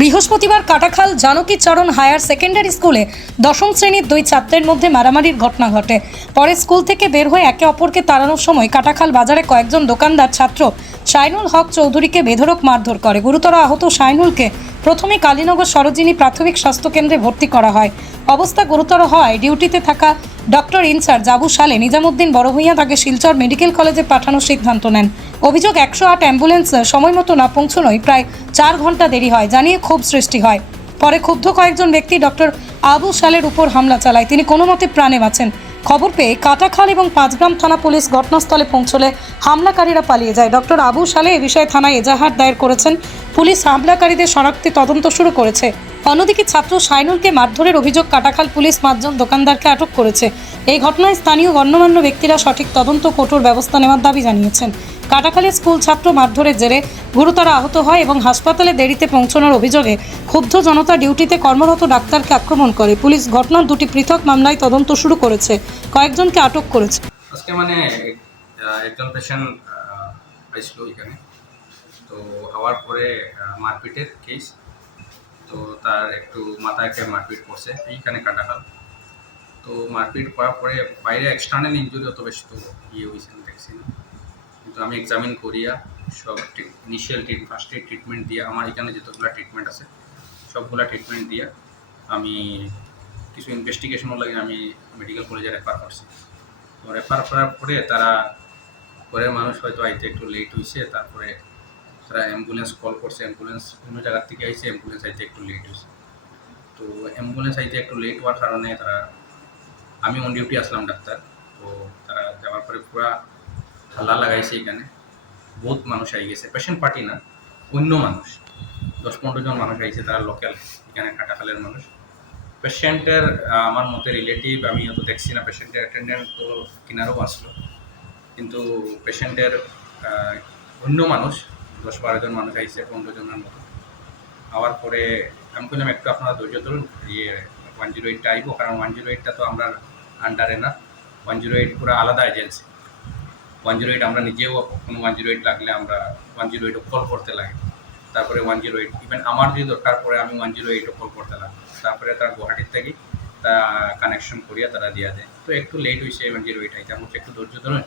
বৃহস্পতিবার কাটাখাল জানকী চরণ higher secondary স্কুলে দশম শ্রেণির দুই ছাত্রের মধ্যে মারামারির ঘটনা ঘটে। পরে স্কুল থেকে বের হয়ে একে অপরকে তাড়ানোর সময় কাটাখাল বাজারে কয়েকজন দোকানদার ছাত্র শাইনুল হক চৌধুরীকে বেধরক মারধর করে। গুরুতর আহত শাইনুলকে প্রথমে কালীনগর সরোজিনী প্রাথমিক স্বাস্থ্যকেন্দ্রে ভর্তি করা হয়। অবস্থা গুরুতর হওয়ায় ডিউটিতে থাকা ডক্টর ইনচার্জ আবু সালে নিজামুদ্দিন বড়ভূঁইয়া তাকে শিলচর মেডিকেল কলেজে পাঠানোর সিদ্ধান্ত নেন। অভিযোগ, একশো আট অ্যাম্বুলেন্স সময় মতো না পৌঁছনোয় প্রায় চার ঘণ্টা দেরি হয়, জানিয়ে ক্ষোভ সৃষ্টি হয়। পরে ক্ষুব্ধ কয়েকজন ব্যক্তি ডক্টর আবু সালের উপর হামলা চালায়। তিনি কোনো মতে প্রাণে বাঁচেন। খবর পেয়ে কাটাখাল এবং পাঁচগ্রাম থানা পুলিশ ঘটনাস্থলে পৌঁছলে হামলাকারীরা পালিয়ে যায়। ডক্টর আবু সালে এ বিষয়ে থানায় এজাহার দায়ের করেছেন। পুলিশ হামলাকারীদের শনাক্তে তদন্ত শুরু করেছে। অন্যদিকে ছাত্র সাইনুলকে মারধরের অভিযোগ কাটাখাল পুলিশ পাঁচজন দোকানদারকে আটক করেছে। এই ঘটনায় স্থানীয় গণ্যমান্য ব্যক্তিরা সঠিক তদন্ত কঠোর ব্যবস্থা নেওয়ার দাবি জানিয়েছেন। কাটাখালী স্কুল ছাত্র মারধরের জেরে গুরুতর আহত হয় এবং হাসপাতালে দেরিতে পৌঁছানোর অভিযোগে ক্ষুব্ধ জনতা ডিউটিতে কর্মরত ডাক্তারকে আক্রমণ করে। পুলিশ ঘটনার দুটি পৃথক মামলায় তদন্ত শুরু করেছে। কয়েকজনকে আটক করেছে। আজকে মানে একজন পেশেন্ট এখানে। তো হওয়ার পরে মারপিটের কেস তো তার একটু মাথায় একটা মারপিট করছে এইখানে কাটাখাল। তো মারপিট করার পরে বাইরে এক্সটার্নাল ইঞ্জুরি অত বেশি তো ইয়ে হয়েছে দেখছি না। কিন্তু আমি এক্সামিন করিয়া সব initial treat first aid treatment দিয়ে, আমার এখানে যতগুলো ট্রিটমেন্ট আছে, সবগুলা ট্রিটমেন্ট দিয়া আমি কিছু ইনভেস্টিগেশনও লাগে আমি মেডিকেল কলেজে রেফার করছি। তো রেফার করার পরে তারা পরে মানুষ হয়তো আইতে একটু লেট হয়েছে তারপরে তারা অ্যাম্বুলেন্স কল করছে অ্যাম্বুলেন্স অন্য জায়গার থেকে আইছে অ্যাম্বুলেন্স আইতে একটু লেট হয়েছে তো অ্যাম্বুলেন্স আইতে একটু লেট হওয়ার কারণে তারা, আমি অন ডিউটি আসলাম ডাক্তার, তো তারা যাওয়ার পরে পুরা হাল্লা লাগাইছে এখানে। বহুত মানুষ আই গেছে পেশেন্ট পার্টি না, অন্য মানুষ। দশ পনেরো জন মানুষ আইছে, তারা লোকাল এখানে কাটাখালের মানুষ। পেশেন্টের আমার মতে রিলেটিভ আমি অত দেখছি না পেশেন্টের অ্যাটেন্ডেন্ট তো কিনারও আসলো। কিন্তু পেশেন্টের অন্য মানুষ দশ বারো জন মানুষ আইসে পনেরো জনের মতো আওয়ার পরে আমি বললাম একটু আপনারা ধৈর্য ধরুন ইয়ে ওয়ান জিরো এইটটা আইবো কারণ ওয়ান জিরো এইটটা তো আমরা আন্ডারে না ওয়ান জিরো এইট পুরো আলাদা এজেন্সি ওয়ান জিরো এইট আমরা নিজেও কোনো ওয়ান জিরো এইট লাগলে আমরা ওয়ান জিরো এইটও কল করতে লাগে তারপরে ওয়ান জিরো এইট ইভেন আমার যদি দরকার পড়ে আমি ওয়ান জিরো এইটও কল করতে লাগে তারপরে তারা গুয়াহাটির থেকে তা কানেকশন করিয়া তারা দিয়া দেয় তো একটু লেট হয়েছে ওয়ান জিরো এইট আইতে আমি একটু ধৈর্য ধরুন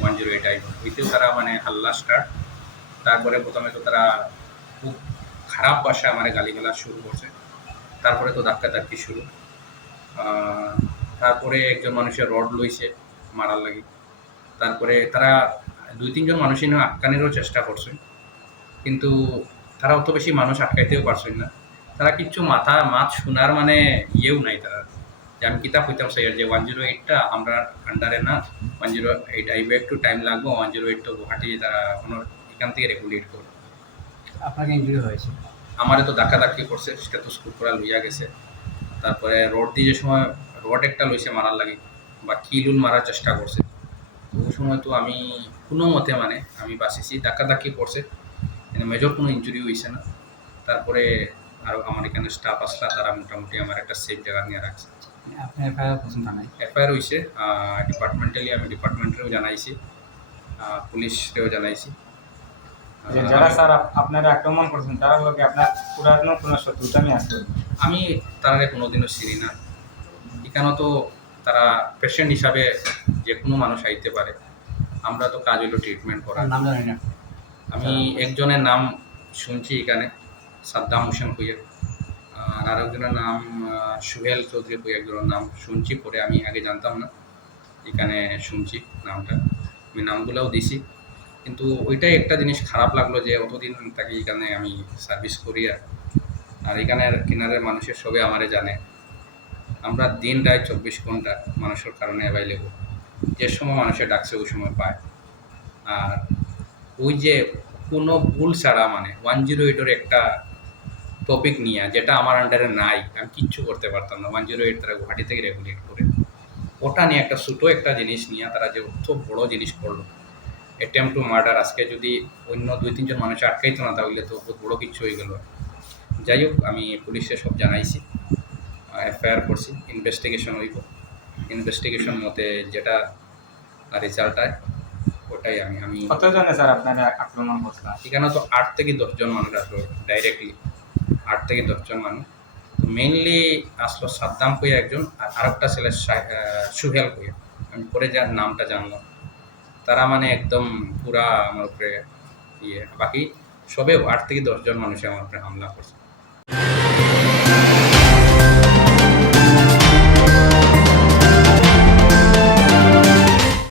ওয়ান জিরো এইট আইব ওইতেও তারা মানে হাল্লা স্টার্ট তারপরে প্রথমে তো তারা খুব খারাপ ভাষায় আমার গালিগালা শুরু করছে। তারপরে তো ধাক্কা ধাক্কি শুরু তারপরে একজন মানুষের রড লইছে মারার লাগে। তারপরে তারা দুই তিনজন মানুষই না, আটকানেরও চেষ্টা করছে। কিন্তু তারা অত বেশি মানুষ আটকাইতেও পারছেন না। তারা কিচ্ছু মাথা মাছ শোনার মানে ইয়েও নাই তারা। যে আমি কিতাব হইতাম সেই যে ওয়ান জিরো এইটটা আমরা আন্ডারে না, ওয়ান জিরো এইট আইবে একটু টাইম লাগবে, ওয়ান জিরো এইট তো গুয়াহাটি তারা কোনো এখান থেকে রেগুলেট করবে আপনাকে ইঞ্জুরি হয়েছে। আমারে তো ধাক্কা ধাক্কি করছে স্টেথোস্কোপ করা লইয়া গেছে। তারপরে রড দিয়ে যে সময় রড একটা লইছে মারার লাগে বা কিলুল মারার চেষ্টা করছে। তো ওই সময় তো আমি কোনো মতে মানে আমি বাঁচিছি ধাক্কা ধাক্কি করছে মেজর কোনো ইঞ্জুরি হয়েছে না। তারপরে আরও আমার এখানে স্টাফ আসলা তারা মোটামুটি আমার একটা সেফ জায়গা নিয়ে রাখছে। আপনি এফআইআর এফআইআর হয়েছে ডিপার্টমেন্টালি আমি ডিপার্টমেন্টেও জানাইছি পুলিশকেও জানাইছি। যে যারা স্যার আপনারা আক্রমণ করছেন তারা লোকে আপনার পুরানো কোনো শত্রুতা নিয়ে আসবে? আমি তারা কোনোদিনও চিনি না। এখানেও তো তারা পেশেন্ট হিসাবে যে কোনো মানুষ আইতে পারে। আমরা তো কাজ হইল ট্রিটমেন্ট করা। নাম জানি না। আমি একজনের নাম শুনছি এখানে সাদ্দাম হোসেন কইয়া আর আরেকজনের নাম সুহেল চৌধুরী কই একজনের নাম শুনছি পরে আমি আগে জানতাম না। এখানে শুনছি নামটা। আমি নামগুলোও দিছি। কিন্তু ওইটাই একটা জিনিস খারাপ লাগল যে অতদিন তাকে এখানে আমি সার্ভিস করি আর এখানের কিনারের মানুষের সবে আমারে জানে। আমরা দিন রায় চব্বিশ ঘণ্টা মানুষের কারণে অ্যাভাইলেবল যে সময় মানুষের ডাকছে ওই সময় পায়। আর ওই যে কোনো ভুল ছাড়া মানে ওয়ান জিরো এইটের একটা টপিক নিয়ে, যেটা আমার আন্ডারে নাই, আমি কিচ্ছু করতে পারতাম না। ওয়ান জিরো এইট তারা গুয়াহাটি থেকে রেগুলেট করে। ওটা নিয়ে একটা ছোটো একটা জিনিস নিয়ে তারা যে অত বড় জিনিস করল। অ্যাটেম্প টু মার্ডার আজকে যদি অন্য দুই তিনজন মানুষ আটকাইতো না তাহলে তো বহুত বড় কিছু হয়ে গেল। যাই হোক আমি পুলিশে সব জানাইছি এফআইআর করছি ইনভেস্টিগেশন হইব। ইনভেস্টিগেশন মতে যেটা রেজাল্ট হয় ওটাই আমি আমি কতজনে স্যার আপনারা আক্রমণ করছেন এখানে তো আট থেকে দশজন মানুষ আসলো ডাইরেক্টলি আট থেকে দশজন মানুষ। তো মেইনলি আসলো সাদ্দাম কইয়া একজন আর আরেকটা ছেলে সুহেল কুইয়া। আমি পরে যার নামটা জানলাম। তারা মানে একদম পুরা আমার উপরে ইয়ে। বাকি সবে আট থেকে দশজন মানুষ আমার উপরে হামলা করছে।